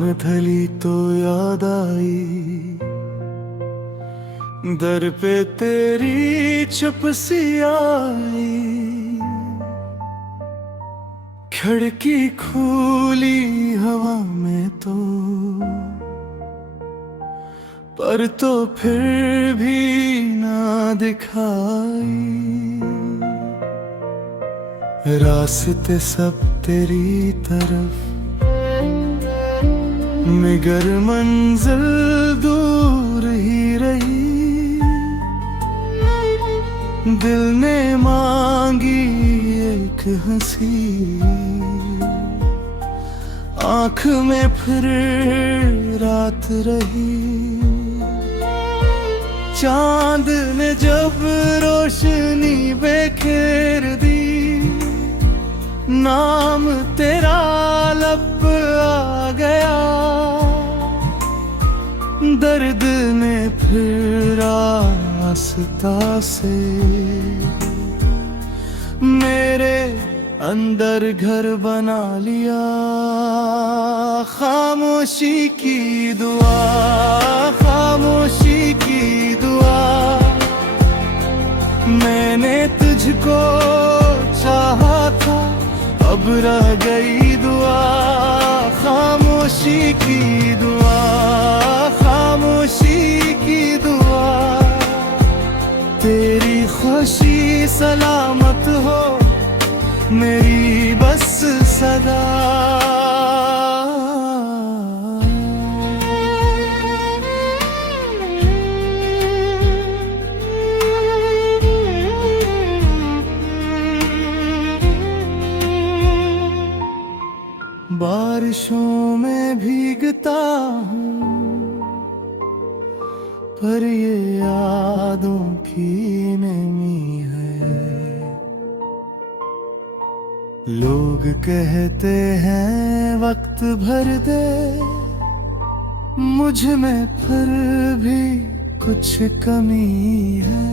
शाम ढली तो याद आई, दर पे तेरी चुप सी आई। खिड़की खुली हवा में तो, पर तो फिर भी ना दिखाई। रास्ते सब तेरी तरफ, मगर मंजिल दूर ही रही। दिल ने मांगी एक हंसी, आँख में फिर रात रही। चांद ने जब रोशनी बिखेर दी, नाम तेरा लब आ गया। दर्द ने फिर रास्ता से मेरे अंदर घर बना लिया। खामोशी की दुआ, खामोशी की दुआ। मैंने तुझको चाहा था, अब रह गई दुआ। खामोशी की दुआ, खामोशी की दुआ। तेरी खुशी सलामत हो मेरी बस सदा। बारिशों में भीगता हूँ, पर ये यादों की नमी है। लोग कहते हैं वक्त भर दे, मुझ में फिर भी कुछ कमी है।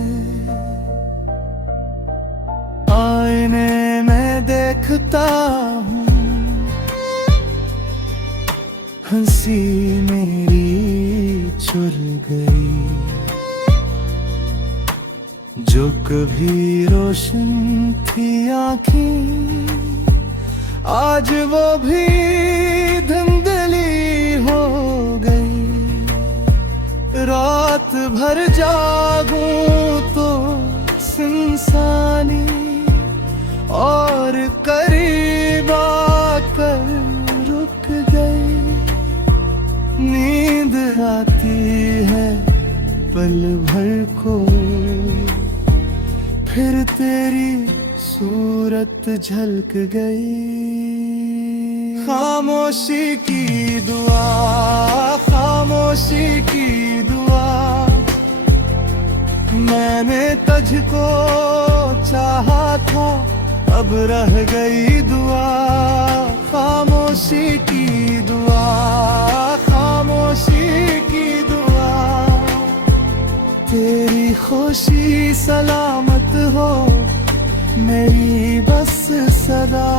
आईने में देखता हूँ, हंसी मेरी चुर गई। जो कभी रोशन थी आँखें, आज वो भी धुंधली हो गई। रात भर जागूं तो सुनसानी, और करीब आकर रुक गई। नींद आती है पल भर को, फिर तेरी सूरत झलक गई। खामोशी की दुआ, खामोशी की दुआ। मैंने तुझको चाहा था, अब रह गई दुआ। खामोशी की दुआ, खामोशी की दुआ। तेरी खुशी सलामत हो मेरी बस सदा।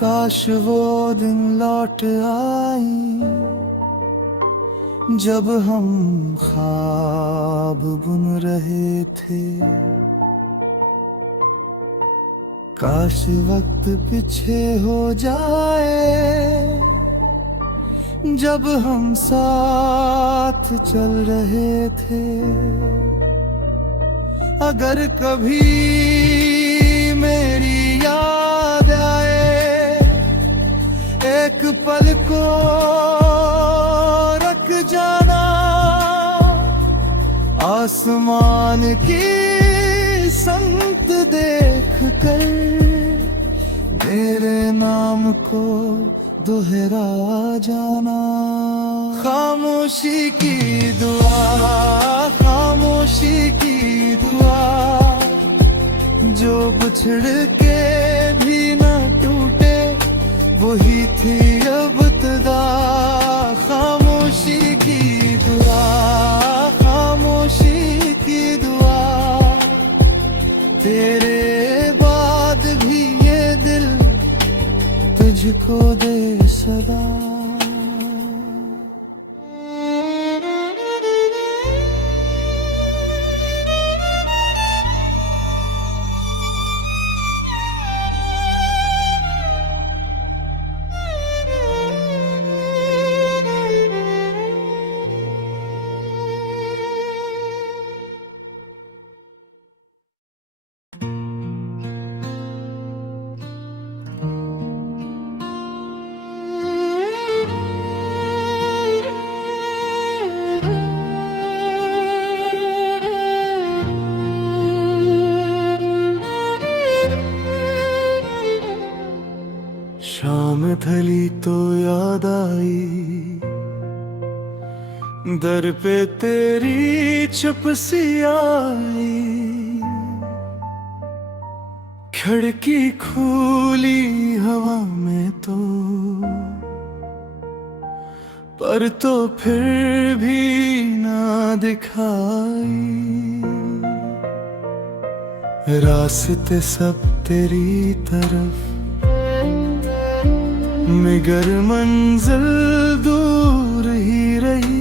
काश वो दिन लौट आई, जब हम ख्वाब बुन रहे थे। काश वक्त पीछे हो जाए, जब हम साथ चल रहे थे। अगर कभी मेरी याद आए, एक पल को रख जाना। आसमान की संत देख कर मेरे नाम को दोहरा जाना। खामोशी की दुआ, खामोशी की दुआ। जो बिछड़ के भी न टूटे, वही थी अब तदा। तुझको दे सदा। शाम ढली तो याद आई, दर पे तेरी चुप सी आई। खिड़की खुली हवा में तो, पर तो फिर भी ना दिखाई। रास्ते सब तेरी तरफ, मगर मंजिल दूर ही रही।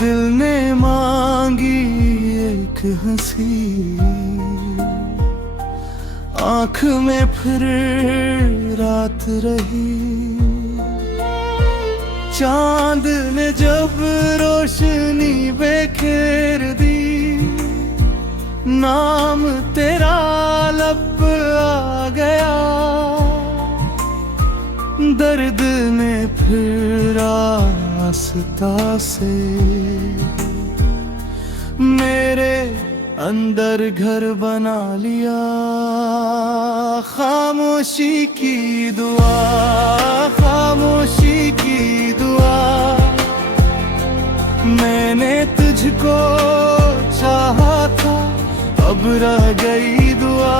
दिल ने मांगी एक हंसी, आँख में फिर रात रही। चांद ने जब रोशनी बिखेर दी, नाम तेरा लब आ गया। दर्द ने फिर रास्ता से मेरे अंदर घर बना लिया। खामोशी की दुआ, खामोशी की दुआ। मैंने तुझको चाहा था, अब रह गई दुआ।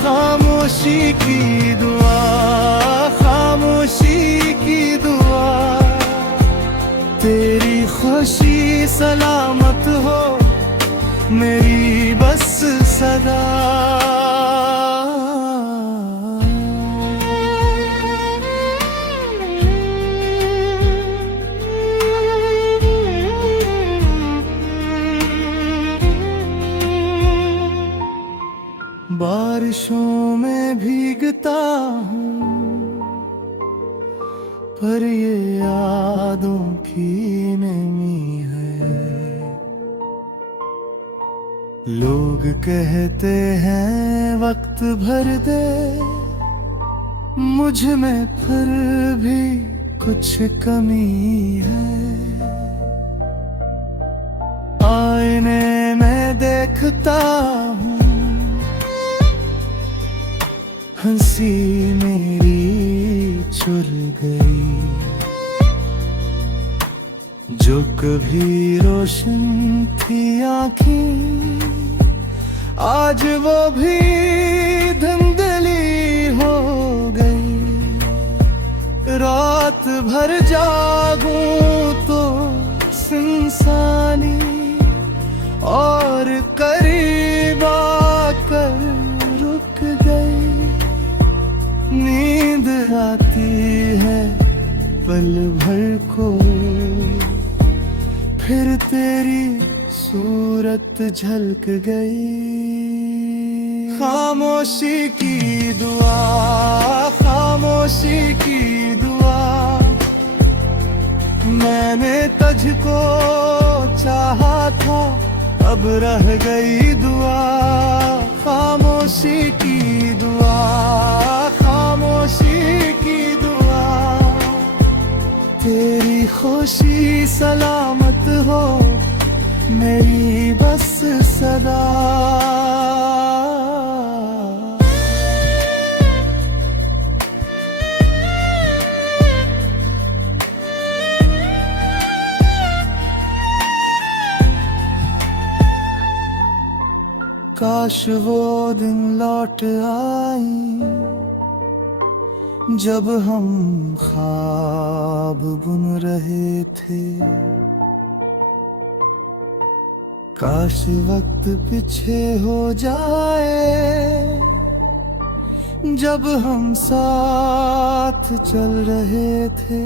खामोशी की दुआ, खामोशी की दुआ। तेरी खुशी सलामत हो मेरी बस सदा। बारिशों में भीगता हूँ, पर ये यादों की नमी है। लोग कहते हैं वक्त भर दे, मुझ में फिर भी कुछ कमी है। आईने में देखता हूँ, हंसी मेरी चुर गई। जो कभी रोशन थी आँखें, आज वो भी धुंधली हो गई। रात भर जागूं तो सुनसानी, और करीब आकर रुक गई। नींद आती है पल भर को, फिर तेरी सूरत झलक गई। खामोशी की दुआ, खामोशी की दुआ। मैंने तुझको चाहा था, अब रह गई दुआ। खामोशी की दुआ, खामोशी की दुआ। तेरी खुशी सलामत हो मेरी बस सदा। काश वो दिन लौट आई, जब हम ख्वाब बुन रहे थे। काश वक्त पीछे हो जाए, जब हम साथ चल रहे थे।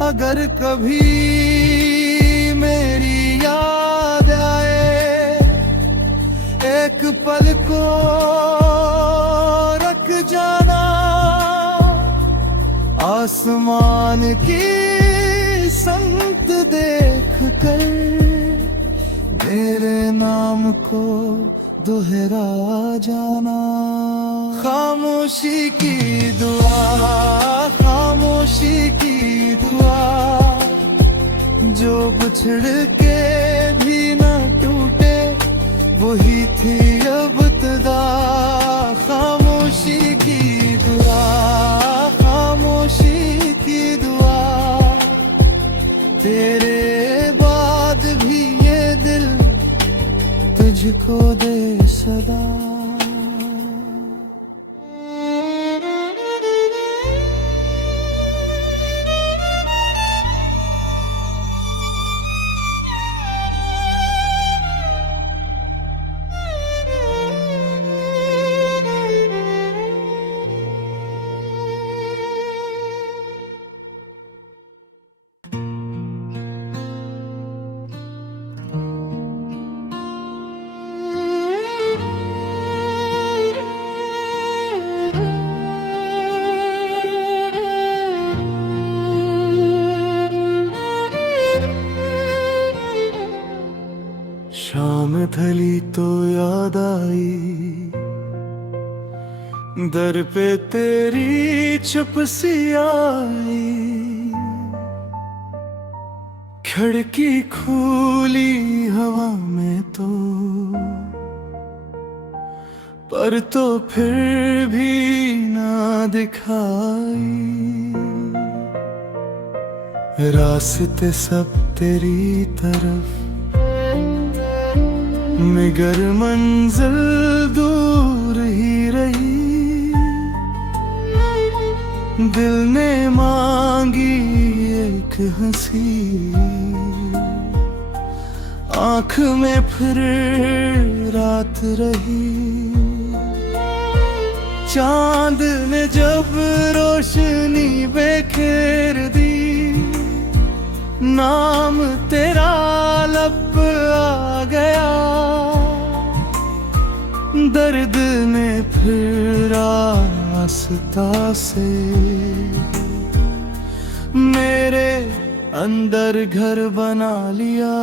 अगर कभी मेरी याद आए, एक पल को रख जाना। आसमान की संत देख कर मेरे नाम को दोहरा जाना। खामोशी की दुआ, खामोशी की दुआ, जो बिछड़ के भी न टूटे, वही थी अब इब्तिदा। खामोशी की दुआ, खामोशी की दुआ, तेरे बाद भी ये दिल तुझको दे सदा। शाम ढली तो याद आई, दर पे तेरी चुप सी आई। खिड़की खुली हवा में तो, पर तो फिर भी ना दिखाई। रास्ते सब तेरी तरफ, मगर मंजिल दूर ही रही। दिल ने मांगी एक हंसी, आँख में फिर रात रही। चांद ने जब रोशनी बिखेर दी, नाम तेरा लब आ गया। दर्द ने फिर रास्ता से मेरे अंदर घर बना लिया।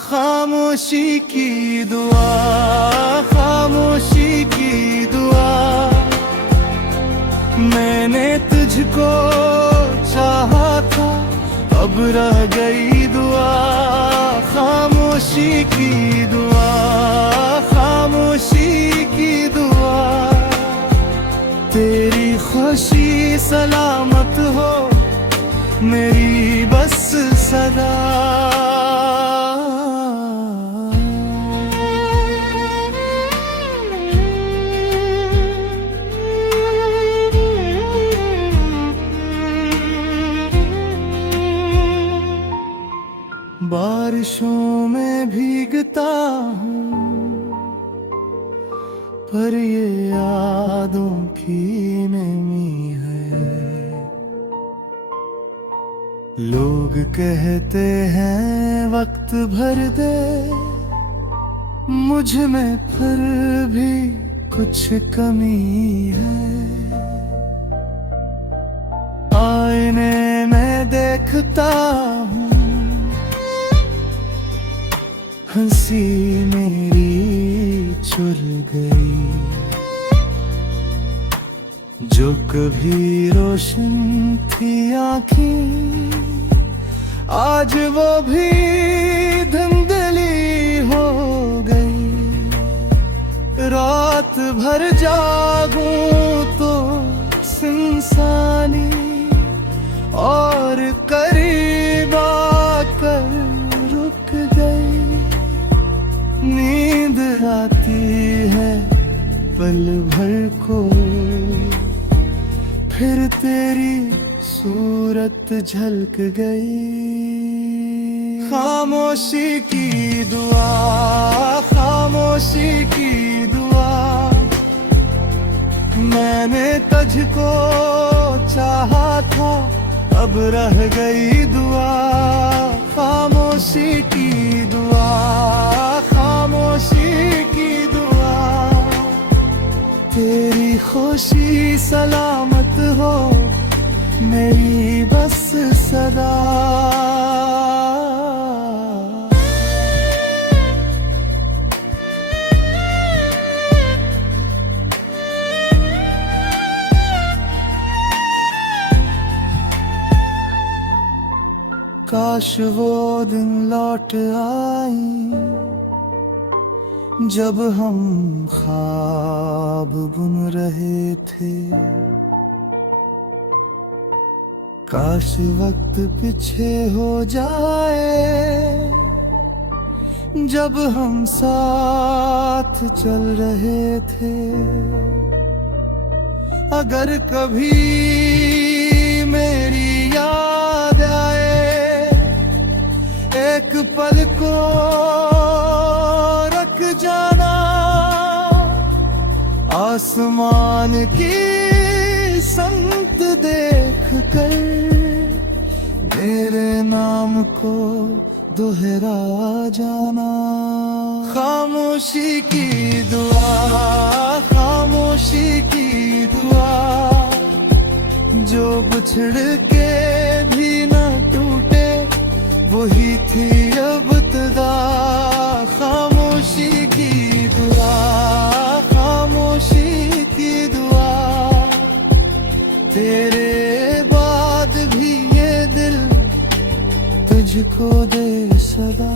खामोशी की दुआ, खामोशी की दुआ, मैंने तुझको चाहा था, अब रह गई दुआ। खामोशी की दुआ, खामोशी की दुआ, तेरी खुशी सलामत हो मेरी बस सदा। बारिशों में भीगता हूँ, पर ये यादों की नमी है। लोग कहते हैं वक्त भर दे, मुझ में फिर भी कुछ कमी है। आईने में देखता हूँ, हंसी मेरी चुर गई। जो कभी रोशन थी आँखें, आज वो भी धुंधली हो गई। रात भर जागूं तो सुनसानी, और करीब आकर रुक गई। नींद आती है पल भर को, फिर तेरी सूरत झलक गई। खामोशी की दुआ, खामोशी की दुआ, मैंने तुझको चाहा था, अब रह गई दुआ, खामोशी की दुआ, खामोशी की दुआ। तेरी खुशी सलामत हो मेरी बस सदा। काश वो दिन लौट आई जब हम ख्वाब बुन रहे थे। काश वक्त पीछे हो जाए जब हम साथ चल रहे थे। अगर कभी मेरी याद आए एक पल को रख जाना, आसमान की संत देख कर मेरे नाम को दोहरा जाना। खामोशी की दुआ, खामोशी की दुआ, जो बिछड़ के भी न टूटे वही थी अब इब्तिदा। खामोशी की दुआ, खामोशी की दुआ, तेरे बाद भी ये दिल तुझको दे सदा।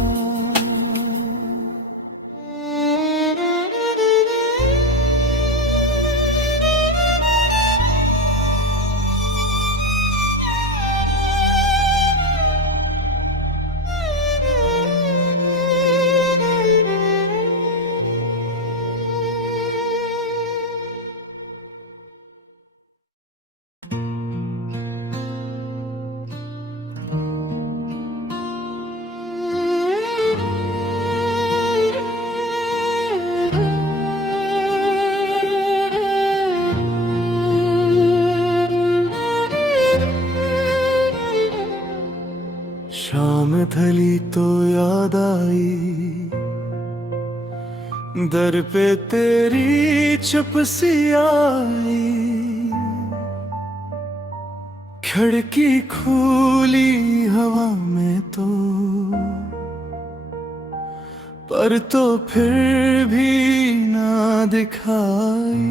शाम ढली तो याद आई दर पे तेरी चुप सी आई। खिड़की खुली हवा में तो पर तो फिर भी ना दिखाई।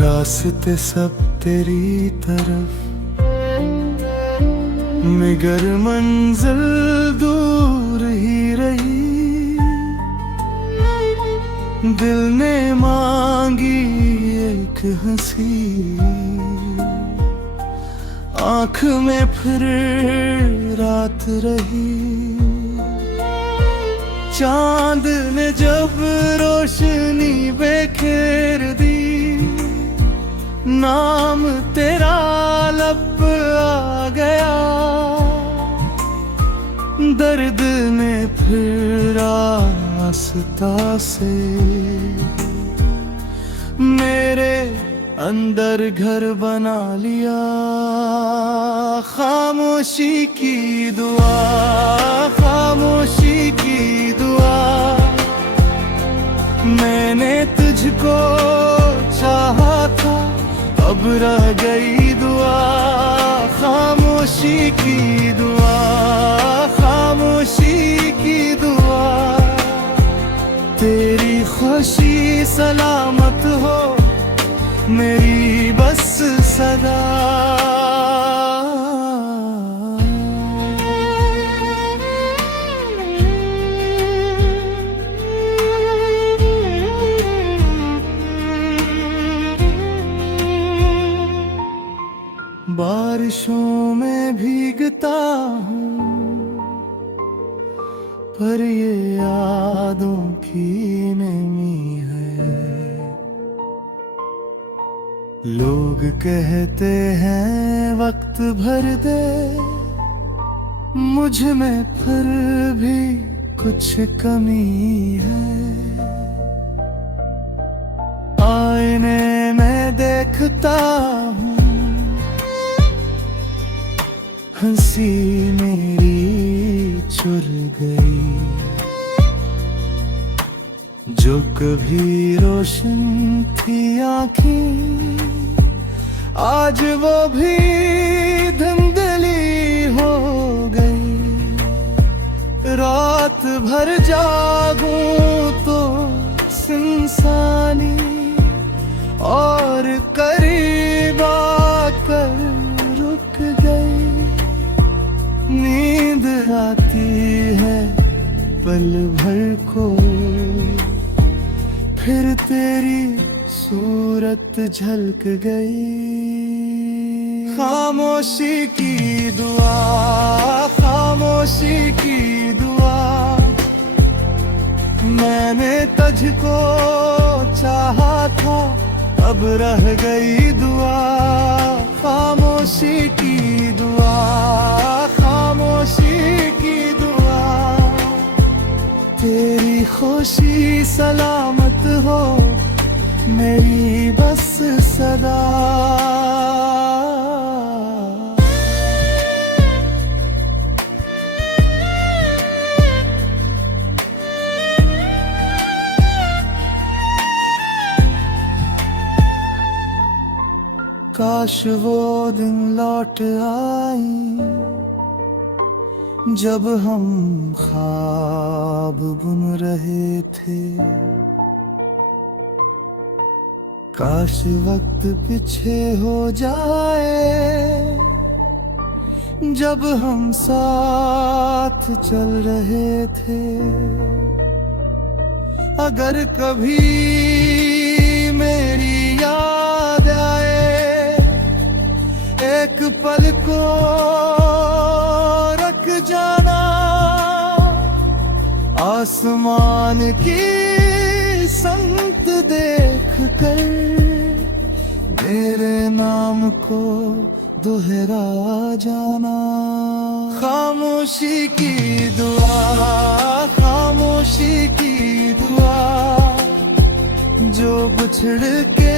रास्ते सब तेरी तरफ मगर मंजिल दूर ही रही। दिल ने मांगी एक हंसी, आँख में फिर रात रही। चांद ने जब रोशनी बिखेर दी, नाम तेरा लब आ गया। दर्द ने फिर रास्ता से मेरे अंदर घर बना लिया। खामोशी की दुआ, खामोशी की दुआ, मैंने तुझको चाहा था, अब रह गई दुआ। खामोशी की दुआ, खामोशी की दुआ, तेरी खुशी सलामत हो मेरी बस सदा। बारिशों में भीगता हूँ पर ये यादों की नमी है। लोग कहते हैं वक्त भर दे, मुझ में फिर भी कुछ कमी है। आईने में देखता हूँ हंसी मेरी चुर गई, जो कभी रोशन थी आँखें आज वो भी धुंधली हो गई। रात भर जागूं तो सुनसानी और करीब आकर रुक गई। नींद आती है पल भर को, फिर तेरी सूरत झलक गई। खामोशी की दुआ, खामोशी की दुआ, मैंने तुझको चाहा था अब रह गई दुआ। खामोशी की दुआ, खामोशी की दुआ, तेरी खुशी सलामत हो मेरी बस सदा। काश वो दिन लौट आई जब हम ख्वाब बुन रहे थे। काश वक्त पीछे हो जाए जब हम साथ चल रहे थे। अगर कभी मेरी याद आए एक पल को रख जाना, आसमान की संत देख कर मेरे नाम को दोहरा जाना। खामोशी की दुआ, खामोशी की दुआ, जो बिछड़ के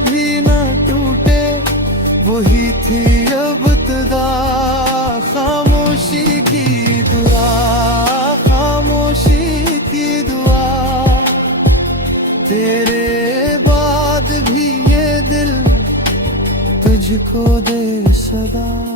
भी न टूटे वही थी अब तदा। खामोशी की दुआ, खामोशी की दुआ, तेरे बाद भी ये दिल तुझको दे सदा।